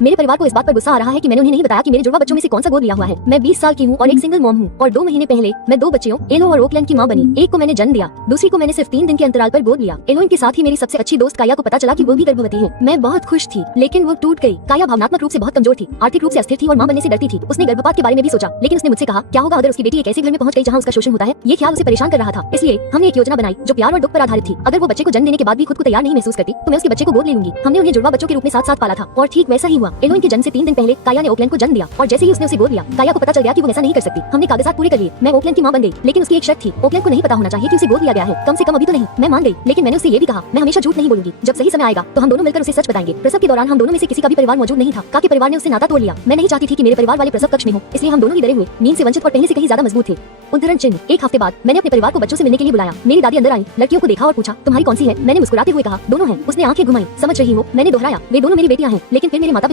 मेरे परिवार को इस बात पर गुस्सा आ रहा है कि मैंने उन्हें नहीं बताया कि मेरे जुड़वा बच्चों में से कौन सा गोद लिया हुआ है। मैं 20 साल की हूँ और एक सिंगल मॉम हूँ और 2 महीने पहले मैं 2 बच्चियों एलो और ओकलैंड की माँ बनी। एक को मैंने जन्म दिया, दूसरी को मैंने सिर्फ 3 दिन के अंतराल पर गोद लिया। एलोइन के साथ ही मेरी सबसे अच्छी दोस्त काया को पता चला कि वो भी गर्भवती है। मैं बहुत खुश थी, लेकिन वो टूट गई। काया भावनात्मक रूप से बहुत कमजोर थी, आर्थिक रूप से अस्थिर थी और माँ बनने से डरती थी। उसने गर्भपात के बारे में भी सोचा, लेकिन उसने मुझसे कहा क्या होगा अगर उसकी बेटी एक ऐसे घर में पहुंच गई जहाँ उसका शोषण होता है। ये ख्याल उसे परेशान कर रहा था। इसलिए हमने एक योजना बनाई जो प्यार और दुख पर आधारित थी। अगर वो बच्चे को जन्म देने के बाद भी खुद को तैयार नहीं महसूस करती तो मैं उसके बच्चे को गोद ले लूंगी। हमने उन्हें जुड़वा बच्चों के रूप में साथ साथ पाला था और ठीक वैसा ही हुआ। एलोइन के जन्म से 3 दिन पहले काया ने ओकलैंड को जन्म दिया और जैसे ही उसने उसे गोद लिया, काया को पता चल गया कि वो वैसा नहीं कर सकती। हमने कागजात पूरे कर लिए, मैं ओकलैंड की मां बन गई, लेकिन उसकी एक शर्त थी, ओकलैंड को नहीं पता होना चाहिए कि उसे गोद लिया गया है, कम से कम अभी तो नहीं। मैं मान गई, लेकिन मैंने उससे ये भी कहा मैं हमेशा झूठ नहीं बोलूंगी। जब सही समय आएगा तो हम दोनों मिलकर उसे सच बताएंगे। प्रसव के दौरान हम दोनों में से किसी का भी परिवार मौजूद नहीं था। का के परिवार ने उससे नाता तोड़ लिया। मैं नहीं चाहती थी कि मेरे परिवार वाले प्रसव कक्ष में हो, इसलिए हम दोनों ही डरे हुए, नींद से वंचित और पहले से कहीं ज्यादा मजबूत थे। उद्धरण चिन्ह। एक हफ्ते बाद मैंने अपने परिवार को बच्चों से मिलने के लिए बुलाया। मेरी दादी अंदर आई, लड़कियों को देखा और पूछा तुम्हारी कौन सी है। मैंने मुस्कुराते हुए कहा दोनों हैं। उसने आंखें घुमाई, समझ रही हो। मैंने दोहराया वे दोनों मेरी बेटियां हैं। लेकिन फिर मेरे माता